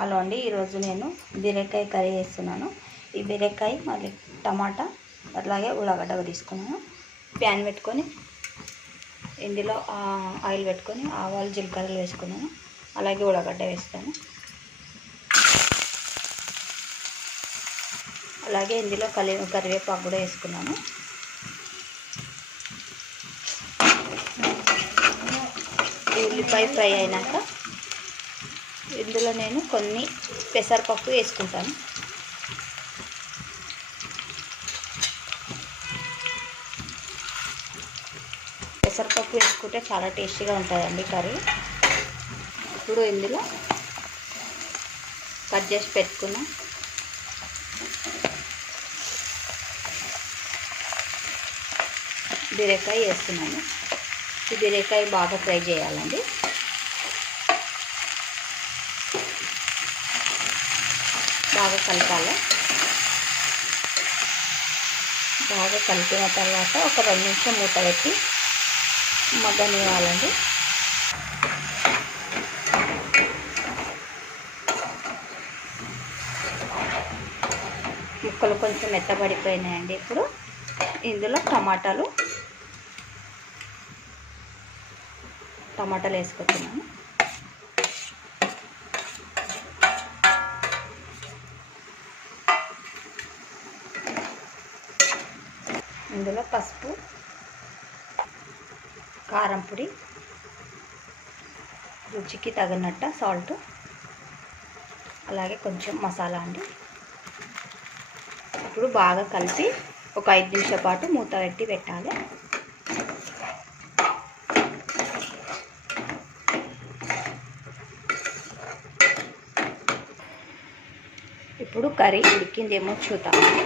Hello అండి, ఈరోజు నేను బీరకాయ కర్రీ చేస్తున్నాను. ఈ బీరకాయ మళ్ళీ టమాటా అట్లాగే ఉల్లగడ్డ తీసుకున్నాను. ప్యాన్ పెట్టుకొని ఇందులో ఆయిల్ పెట్టుకొని ఆవాలు జీలకర్రలు వేసుకున్నాను. అలాగే ఉల్లగడ్డ వేస్తాను. అలాగే ఇందులో కరివేపాకు కూడా వేసుకున్నాను. ఉల్లిపాయ ఫ్రై అయినాక ఇందులో నేను కొన్ని పెసరపప్పు వేసుకుంటాను. పెసరపప్పు వేసుకుంటే చాలా టేస్టీగా ఉంటుందండి కర్రీ. ఇప్పుడు ఇందులో కట్ చేసి పెట్టుకున్న బీరకాయ వేస్తున్నాను. ఈ బీరకాయ బాగా ఫ్రై చేయాలండి. బాగా కలపాలి. బాగా కలిపిన తర్వాత ఒక 2 నిమిషం మూత పెట్టి మగ్గనివ్వాలండి. ముక్కలు కొంచెం మెత్తబడిపోయినాయండి. ఇప్పుడు ఇందులో టమాటాలు వేసుకుంటున్నాను. ఇందులో పసుపు, కారం పొడి, రుచికి తగినట్టు సాల్ట్, అలాగే కొంచెం మసాలా అండి. ఇప్పుడు బాగా కలిపి ఒక 5 నిమిషాల పాటు మూత పెట్టి పెట్టాలి. ఇప్పుడు కర్రీ ఉడికిందేమో చూద్దామండి.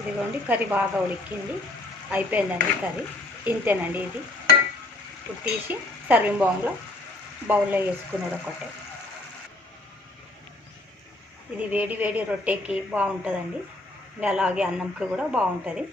ఇదిగోండి, కర్రీ బాగా ఉడికింది. అయిపోయిందండి కర్రీ. ఇంతేనండి ఇది. ఇప్పుడు తీసి సర్వింగ్ బౌల్లో వేసుకునేది ఒకటే. ఇది వేడి వేడి రొట్టెకి బాగుంటుందండి. అలాగే అన్నంకి కూడా బాగుంటుంది.